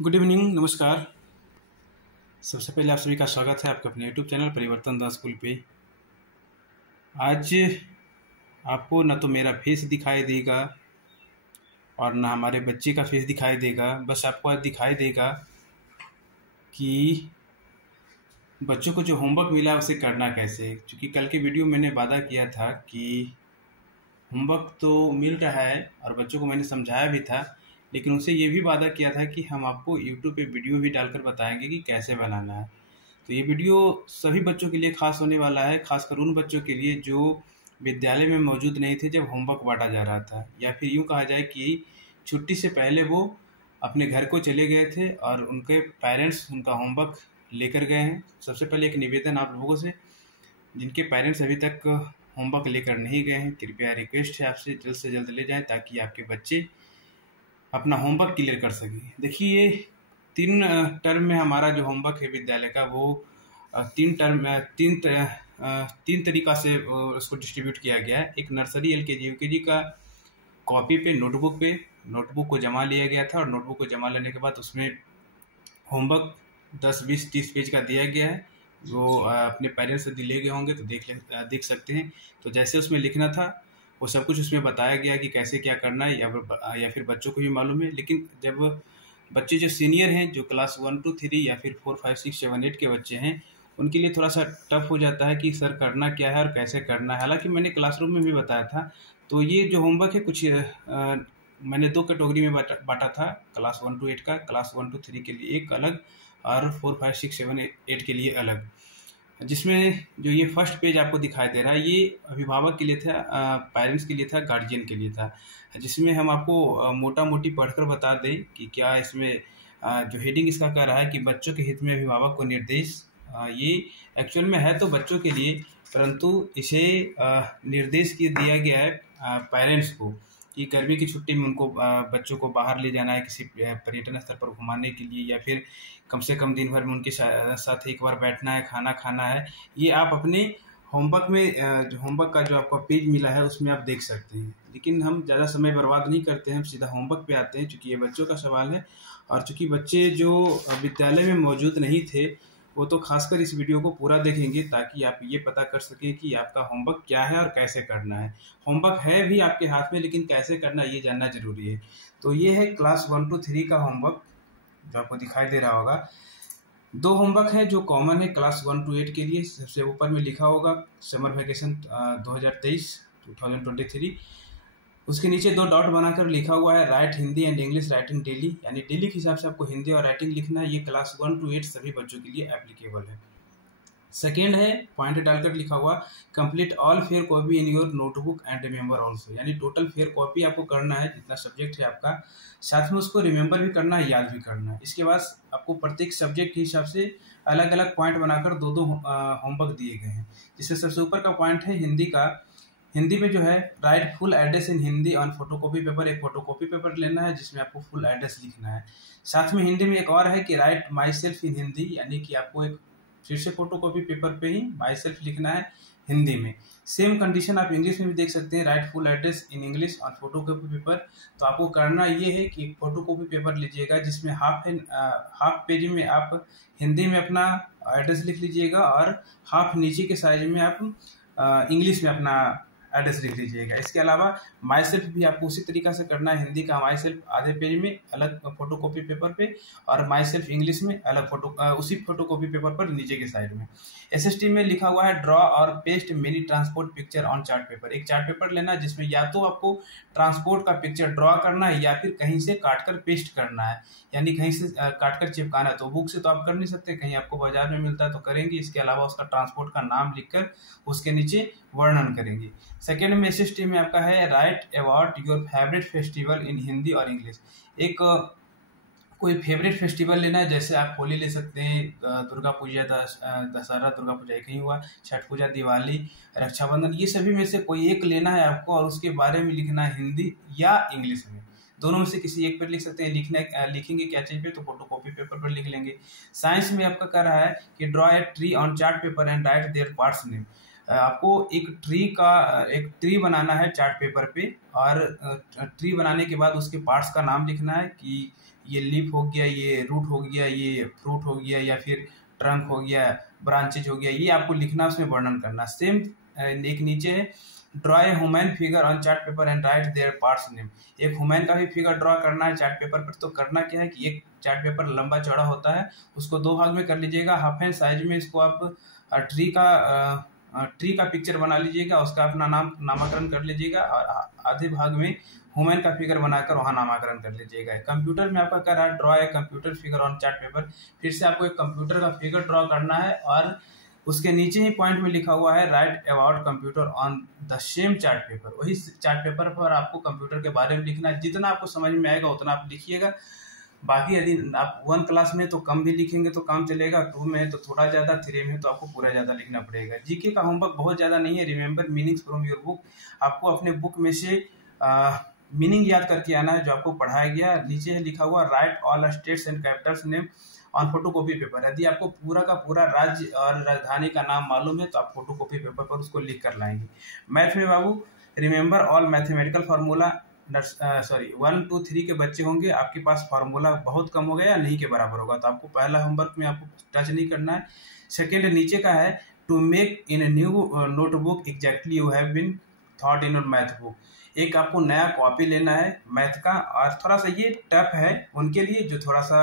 Good evening, नमस्कार। सबसे पहले आप सभी का स्वागत है आपके अपने यूट्यूब चैनल परिवर्तन द स्कूल पे। आज आपको ना तो मेरा फेस दिखाई देगा और ना हमारे बच्चे का फेस दिखाई देगा। बस आपको आज दिखाई देगा कि बच्चों को जो होमवर्क मिला है उसे करना कैसे। क्योंकि कल के वीडियो मैंने वादा किया था कि होमवर्क तो मिल रहा है और बच्चों को मैंने समझाया भी था, लेकिन उनसे ये भी वादा किया था कि हम आपको यूट्यूब पे वीडियो भी डालकर बताएंगे कि कैसे बनाना है। तो ये वीडियो सभी बच्चों के लिए खास होने वाला है, खासकर उन बच्चों के लिए जो विद्यालय में मौजूद नहीं थे जब होमवर्क बांटा जा रहा था, या फिर यूँ कहा जाए कि छुट्टी से पहले वो अपने घर को चले गए थे और उनके पेरेंट्स उनका होमवर्क लेकर गए हैं। सबसे पहले एक निवेदन आप लोगों से, जिनके पेरेंट्स अभी तक होमवर्क लेकर नहीं गए हैं, कृपया रिक्वेस्ट है आपसे जल्द से जल्द ले जाएं ताकि आपके बच्चे अपना होमवर्क क्लियर कर सकें। देखिए, ये 3 टर्म में हमारा जो होमवर्क है विद्यालय का, वो 3 तरीका से उसको डिस्ट्रीब्यूट किया गया है। एक नर्सरी LKG UKG का कॉपी पे नोटबुक को जमा लिया गया था और नोटबुक को जमा लेने के बाद उसमें होमवर्क 10, 20, 30 पेज का दिया गया है। वो अपने पेरेंट्स से दिए गए होंगे तो देख सकते हैं। तो जैसे उसमें लिखना था वो सब कुछ उसमें बताया गया कि कैसे क्या करना है, या फिर बच्चों को भी मालूम है। लेकिन जब बच्चे जो सीनियर हैं, जो क्लास 1 to 3 या फिर 4, 5, 6, 7, 8 के बच्चे हैं, उनके लिए थोड़ा सा टफ हो जाता है कि सर करना क्या है और कैसे करना है। हालांकि मैंने क्लासरूम में भी बताया था। तो ये जो होमवर्क है कुछ मैंने 2 कैटेगरी में बांटा था। क्लास 1 to 8 का, क्लास 1 to 3 के लिए एक अलग और 4, 5, 6, 7, 8 के लिए अलग। जिसमें जो ये फर्स्ट पेज आपको दिखाई दे रहा है, ये अभिभावक के लिए था, पेरेंट्स के लिए था, गार्जियन के लिए था। जिसमें हम आपको मोटा मोटी पढ़कर बता दें कि क्या इसमें जो हेडिंग इसका कह रहा है कि बच्चों के हित में अभिभावक को निर्देश। ये एक्चुअल में है तो बच्चों के लिए, परंतु इसे निर्देश दिया गया है पेरेंट्स को कि गर्मी की छुट्टी में उनको बच्चों को बाहर ले जाना है किसी पर्यटन स्थल पर घुमाने के लिए, या फिर कम से कम दिन भर में उनके साथ एक बार बैठना है, खाना खाना है। ये आप अपने होमवर्क में जो होमवर्क का जो आपको पेज मिला है उसमें आप देख सकते हैं। लेकिन हम ज़्यादा समय बर्बाद नहीं करते हैं, हम सीधा होमवर्क पे आते हैं चूँकि ये बच्चों का सवाल है। और चूँकि बच्चे जो विद्यालय में मौजूद नहीं थे वो तो खासकर इस वीडियो को पूरा देखेंगे ताकि आप ये पता कर सकें कि आपका होमवर्क क्या है और कैसे करना है। होमवर्क है भी आपके हाथ में, लेकिन कैसे करना ये जानना जरूरी है। तो ये है क्लास 1 to 3 का होमवर्क जो आपको दिखाई दे रहा होगा। 2 होमवर्क है जो कॉमन है क्लास 1 to 8 के लिए। सबसे ऊपर में लिखा होगा समर वैकेशन 2023। उसके नीचे 2 डॉट बनाकर लिखा हुआ है right Hindi and English writing daily, यानी डेली के हिसाब से आपको हिंदी और राइटिंग लिखना है। ये क्लास 1 to 8 सभी बच्चों के लिए एप्लीकेबल है। सेकेंड है पॉइंट डालकर लिखा हुआ complete all fair copy in your notebook and remember also, यानी टोटल फेयर कॉपी आपको करना है जितना सब्जेक्ट है आपका, साथ में उसको रिमेंबर भी करना है, याद भी करना है। इसके बाद आपको प्रत्येक सब्जेक्ट के हिसाब से अलग अलग पॉइंट बनाकर 2 होमवर्क दिए गए हैं। जिससे सबसे ऊपर का पॉइंट है हिंदी का। हिंदी में जो है right full address in Hindi on photocopy paper, एक फोटोकॉपी पेपर लेना है जिसमें आपको फुल एड्रेस लिखना है। साथ में हिंदी में एक और है कि right my self in Hindi, यानी कि आपको एक फिर से फोटोकॉपी पेपर पे ही माई सेल्फ लिखना है हिंदी में। सेम कंडीशन आप इंग्लिश में भी देख सकते हैं, right full address in English on photocopy paper. तो आपको करना ये है कि एक फोटोकॉपी पेपर लीजिएगा जिसमें हाफ पेज में आप हिंदी में अपना एड्रेस लिख लीजिएगा और हाफ नीचे के साइज में आप इंग्लिश में अपना एड्रेस लिख लीजिएगा। इसके अलावा माई सेल्फ भी आपको उसी तरीका से करना है। हिंदी का माई सेल्फ आधे पेज में अलग फोटोकॉपी पेपर पे और माई सेल्फ इंग्लिश में अलग उसी फोटोकॉपी पेपर पर नीचे के साइड में। SST में लिखा हुआ है ड्रॉ और paste mini transport picture on chart paper. एक चार्ट पेपर लेना है जिसमें या तो आपको ट्रांसपोर्ट का पिक्चर ड्रॉ करना है या फिर कहीं से काटकर पेस्ट करना है, यानी कहीं से काटकर चिपकाना है। तो बुक से तो आप कर नहीं सकते, कहीं आपको बाजार में मिलता है तो करेंगे। इसके अलावा उसका ट्रांसपोर्ट का नाम लिखकर उसके नीचे वर्णन करेंगे। सेकेंड में SST में आपका है right about your favourite festival in Hindi और इंग्लिश। एक कोई फेवरेट फेस्टिवल लेना है, जैसे आप होली ले सकते हैं, दुर्गा पूजा, दशहरा, दुर्गा पूजा एक ही हुआ, छठ पूजा, दिवाली, रक्षाबंधन, ये सभी में से कोई एक लेना है आपको और उसके बारे में लिखना है हिंदी या इंग्लिश में। दोनों में से किसी एक पर लिख सकते हैं। लिखेंगे क्या चीज पे, तो फोटोकॉपी पेपर पर लिख लेंगे। साइंस में आपका कह रहा है कि draw a tree on chart paper and right there parts name. आपको एक ट्री बनाना है चार्ट पेपर पे और ट्री बनाने के बाद उसके पार्ट्स का नाम लिखना है कि ये लीफ हो गया, ये रूट हो गया, ये फ्रूट हो गया, या फिर ट्रंक हो गया, ब्रांचेज हो गया, ये आपको लिखना, उसमें वर्णन करना। सेम एक नीचे है, draw a human figure on chart paper and right there parts name. एक ह्यूमन का भी फिगर ड्रॉ करना है चार्ट पेपर पर। तो करना क्या है कि एक चार्ट पेपर लंबा चौड़ा होता है, उसको 2 भाग में कर लीजिएगा। हाफ एंड साइज में इसको आप ट्री का पिक्चर बना लीजिएगा, उसका अपना नामकरण कर लीजिएगा, और आधे भाग में ह्यूमन का फिगर बनाकर वहाँ नामकरण कर लीजिएगा। कंप्यूटर में आपका कर रहा है draw a computer figure on chart paper. फिर से आपको एक कंप्यूटर का फिगर ड्रॉ करना है, और उसके नीचे ही पॉइंट में लिखा हुआ है right about computer on the same chart paper. वही चार्ट पेपर पर आपको कंप्यूटर के बारे में लिखना है। जितना आपको समझ में आएगा उतना आप लिखिएगा। बाकी यदि आप 1 क्लास में तो कम भी लिखेंगे तो काम चलेगा, 2 में तो थोड़ा ज़्यादा, 3 में तो आपको पूरा ज़्यादा लिखना पड़ेगा। जीके का होमवर्क बहुत ज़्यादा नहीं है। Remember meanings from your book. आपको अपने बुक में से मीनिंग याद करके आना है जो आपको पढ़ाया गया। नीचे है लिखा हुआ right all states and Capitals name on photocopy paper. यदि आपको पूरा का पूरा राज्य और राजधानी का नाम मालूम है तो आप फोटोकॉपी पेपर पर उसको लिख कर लाएंगे। मैथ में बाबू रिमेंबर ऑल मैथमेटिकल फार्मूला। 1, 2, 3 के बच्चे होंगे, आपके पास फार्मूला बहुत कम होगा या नहीं के बराबर होगा, तो आपको पहला होमवर्क में आपको टच नहीं करना है। सेकेंड नीचे का है to make in new notebook exactly you have been thought in math book. एक आपको नया कॉपी लेना है मैथ का, और थोड़ा सा ये टफ है उनके लिए जो थोड़ा सा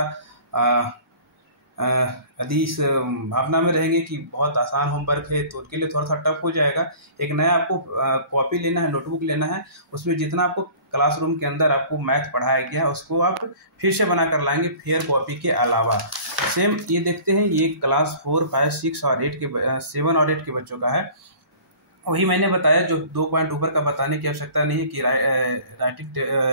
यदि इस भावना में रहेंगे कि बहुत आसान होमवर्क है तो उनके लिए थोड़ा सा टफ हो जाएगा। एक नया आपको कॉपी लेना है, नोटबुक लेना है, उसमें जितना आपको क्लासरूम के अंदर आपको मैथ पढ़ाया गया है उसको आप फिर से बना कर लाएंगे फेयर कॉपी के अलावा। सेम ये देखते हैं, ये क्लास 4, 5, 6 और 8 के 7 और 8 के बच्चों का है। वही मैंने बताया, जो 2 पॉइंट ऊपर का बताने की आवश्यकता नहीं है कि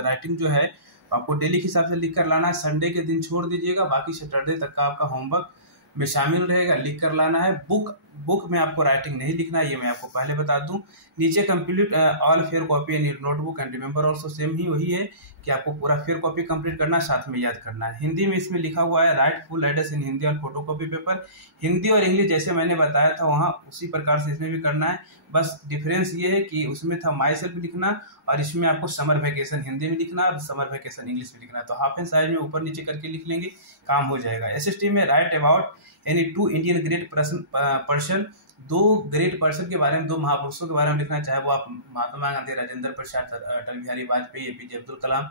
राइटिंग जो है आपको डेली के हिसाब से लिख कर लाना है। संडे के दिन छोड़ दीजिएगा, बाकी सैटरडे तक का आपका होमवर्क में शामिल रहेगा, लिख कर लाना है। बुक में आपको राइटिंग नहीं लिखना है, ये मैं आपको पहले बता दूं। नीचे complete all fair copy in notebook and remember also, same ही वही है कि आपको पूरा फेयर कॉपी कंप्लीट करना है, साथ में याद करना है। हिंदी में इसमें लिखा हुआ है right full address in Hindi on photocopy paper. Hindi और इंग्लिश जैसे मैंने बताया था वहाँ उसी प्रकार से इसमें भी करना है। बस डिफरेंस ये है कि उसमें था माई सेल्फ लिखना, और इसमें आपको समर वैकेशन हिंदी में लिखना और समर वैकेशन इंग्लिश में लिखना। तो हाफ एंड साइज में ऊपर नीचे करके लिख लेंगे, काम हो जाएगा। एसएसटी में right about any 2 Indian great person. 2 great person के बारे में, 2 महापुरुषों के बारे में लिखना, चाहे वो आप महात्मा गांधी, राजेंद्र प्रसाद, अटल बिहारी वाजपेयी, एपीजे अब्दुल कलाम,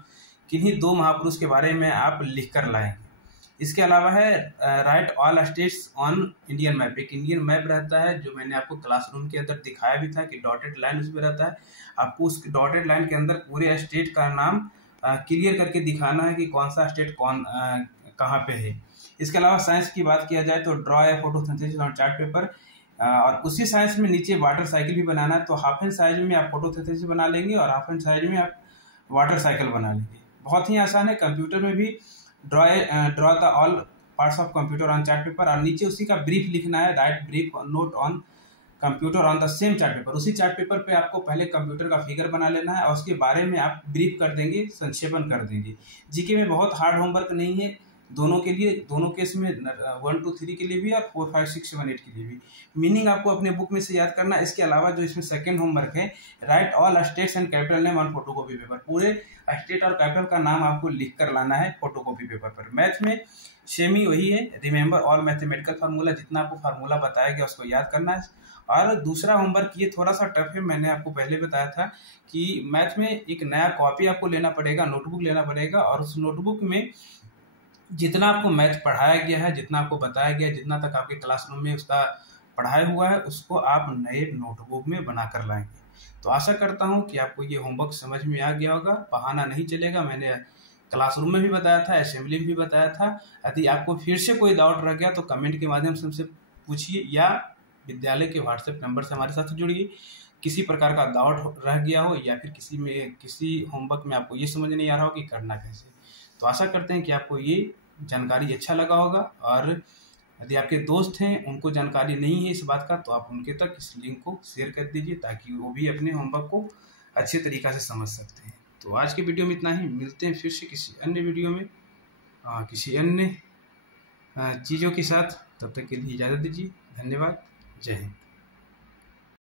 किन्हीं 2 महापुरुष के बारे में आप लिख कर लाएंगे। इसके अलावा है right all states on Indian map. एक इंडियन मैप रहता है जो मैंने आपको क्लासरूम के अंदर दिखाया भी था कि डॉटेड लाइन उसमें रहता है। आपको उस डॉटेड लाइन के अंदर पूरे स्टेट का नाम क्लियर करके दिखाना है कि कौन सा स्टेट कहाँ पे है। इसके अलावा साइंस की बात किया जाए तो draw a photosynthesis on chart paper, और उसी साइंस में नीचे वाटर साइकिल भी बनाना है। तो हाफ एंड साइज में आप फोटोसिंथेसिस बना लेंगे और हाफ एंड साइज में आप वाटर साइकिल बना लेंगे। बहुत ही आसान है। कंप्यूटर में भी draw the all parts of computer on chart paper, और नीचे उसी का ब्रीफ लिखना है, right brief note on computer on the same chart paper. उसी चार्ट पेपर पे आपको पहले कंप्यूटर का फिगर बना लेना है और उसके बारे में आप ब्रीफ कर देंगे, संक्षेपण कर देंगे। जीके में बहुत हार्ड होमवर्क नहीं है दोनों के लिए, दोनों केस में 1, 2, 3 के लिए भी और 4, 5, 6, 7, 8 के लिए भी। मीनिंग आपको अपने बुक में से याद करना। इसके अलावा जो इसमें सेकंड होमवर्क है, right all states and capital name on photocopy paper. पूरे स्टेट और कैपिटल का नाम आपको लिख कर लाना है फोटोकॉपी पेपर पर। मैथ में सेम ही वही है, रिमेंबर ऑल मैथमेटिकल फार्मूला, जितना आपको फार्मूला बताया गया उसको याद करना है। और दूसरा होमवर्क ये थोड़ा सा टफ है, मैंने आपको पहले बताया था कि मैथ में एक नया कॉपी आपको लेना पड़ेगा, नोटबुक लेना पड़ेगा, और उस नोटबुक में जितना आपको मैथ पढ़ाया गया है, जितना आपको बताया गया है, जितना तक आपके क्लासरूम में उसका पढ़ाया हुआ है, उसको आप नए नोटबुक में बना कर लाएंगे। तो आशा करता हूँ कि आपको ये होमवर्क समझ में आ गया होगा। बहाना नहीं चलेगा, मैंने क्लासरूम में भी बताया था, असेंबली में भी बताया था। यदि आपको फिर से कोई डाउट रह गया तो कमेंट के माध्यम से हमसे पूछिए, या विद्यालय के व्हाट्सएप नंबर से हमारे साथ जुड़िए। किसी प्रकार का डाउट रह गया हो या फिर किसी होमवर्क में आपको ये समझ नहीं आ रहा हो कि करना कैसे। तो आशा करते हैं कि आपको ये जानकारी अच्छा लगा होगा, और यदि आपके दोस्त हैं उनको जानकारी नहीं है इस बात का तो आप उनके तक इस लिंक को शेयर कर दीजिए ताकि वो भी अपने होमवर्क को अच्छे तरीक़ा से समझ सकते हैं। तो आज के वीडियो में इतना ही, मिलते हैं फिर से किसी अन्य वीडियो में किसी अन्य चीज़ों के साथ। तब तक के लिए इजाज़त दीजिए। धन्यवाद। जय हिंद।